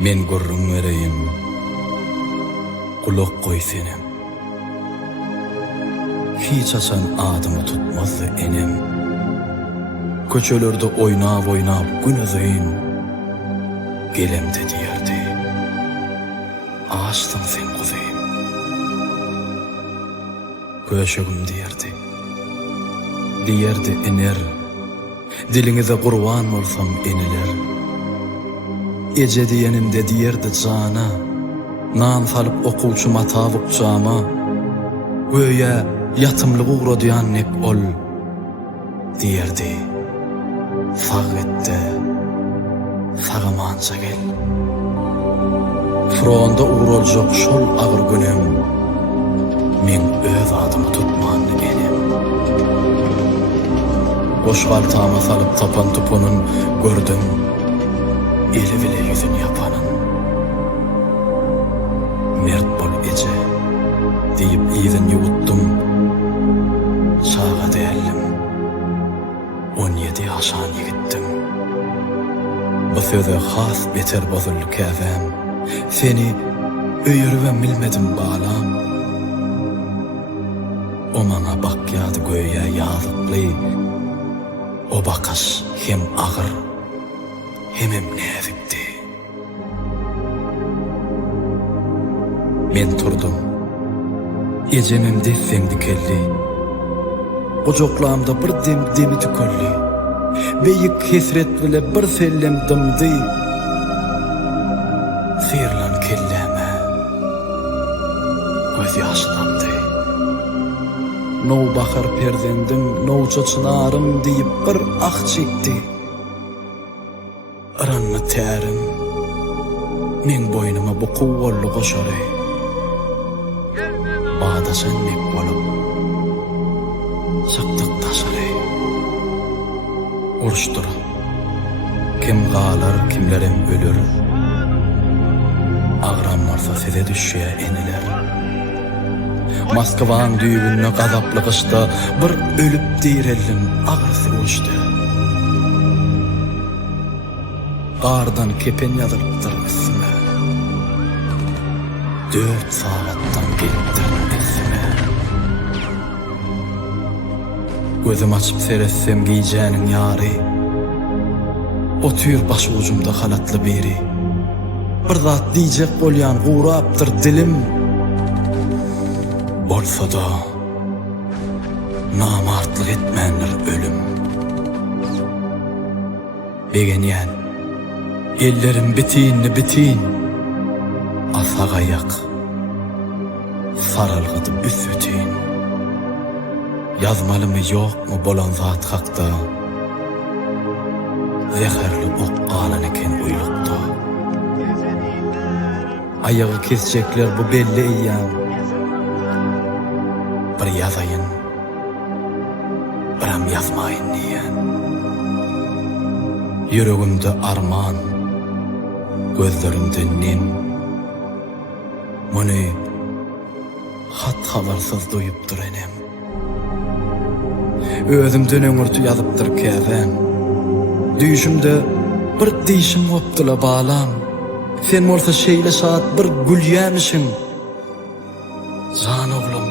Men gurrun vereyim, kulak koy senem. Hiç açan adımı tutmazdı enem. Köçölerde oynap gün özeyin gelemde diyerdi. Ağaçtın sen kuzeyim, köşegim diyerdi. Diyerdi ener, dilinize kurban olsam eneler. Ece diyenimde diyerdi cana, nan salıp okuvçu matavuk cama. Göye yatımlık uğradıyan nek ol diyerdi. Sağette sağamanca gel. Fronda uğrolacak şol ağır günem, men öz adımı tutman enem. Boş baltama salıp tapan tuponun gördüm, eli bile yüzün yapanın. Mert bol ece deyip iyiden yuttum, sağa değerlim 17 yaşan yigittim. Bu söze has beter bozuldu käzem, seni öýürüben bilmedim balam. O mana bakyadı göýe ýazykly, o bakaş hem ağır hemem näzikdi. Men turdum, ecemim desseň dikelli, ojoklağımda bir demi tükölli, beyik kesret bile bir sellem dımdy. Sıyırlan kelleme göz yaşlandı. No bakar perzendim, no çocunarım deyip bir ah çekti. Aranma tärim, men boynuma bu kuvvallı koşary. Bağdaşan mek bolup çaktık taşary. Uruştur, kim galar kimlerim ölür. Ağram varsa size düşüye eniler. Moskva'n düğününe gazaplı kışta bir ölüp direllim ağrısı uçtu. Qardan kepen yazılıptır isme, 4 saattan geliptir esime. Gözüm açıp seretsem giyeceğinin yari, o tüyür baş ucumda halatlı biri. Bir zat diyecek bolyan uğraptır dilim. Bolsa da namartlık etmenler ölüm. Begenyen ellerim bitin asaga yak, sarılgıdı üsütin. Yazmalı mı yok mu bolan zat hakta, zeherli ok qalan eken uylukta. Ayağı kesecekler bu belli eyyam, bir yazayın, biram yazmayın diyen. Yüreğimde arman, gözlerimde nin. Bunu hat habarsız duyupdur enem. Özümden öňürtü ýazypdyr käzem. Düýüşimde bir diýişim bopdyla balam. Sen bolsa şeýle saat bir gülýämişiň. Jan oglum,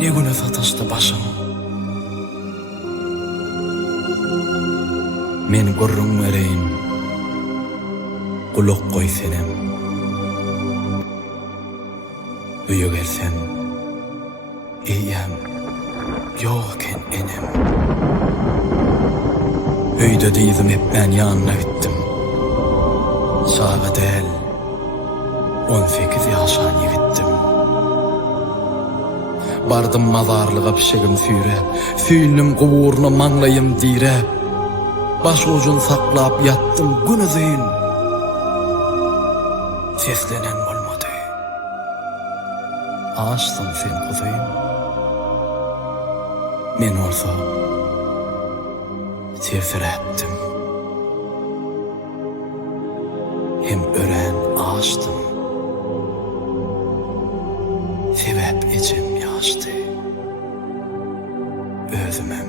negüne sataşdy başyň. Men gurrun wereýin, kulak goý senem. Duýa gelsem, eýem yok eken enem. Öýde diýdim hep ben ýanyna gittim. Sağa del 18 ýaşan ýigittim. Bardım mazarlyga pişegim süýrep, süýnüm guwuruna maňlayym direp. Baş ucun saklap yattım gün özeyin. Seslenen bolmady. Ağaçsın sen kuzeyim. Men olsa sevsiräpdim. Hem ören ağaçtım. Sebep ecem ýaşdy. Özümem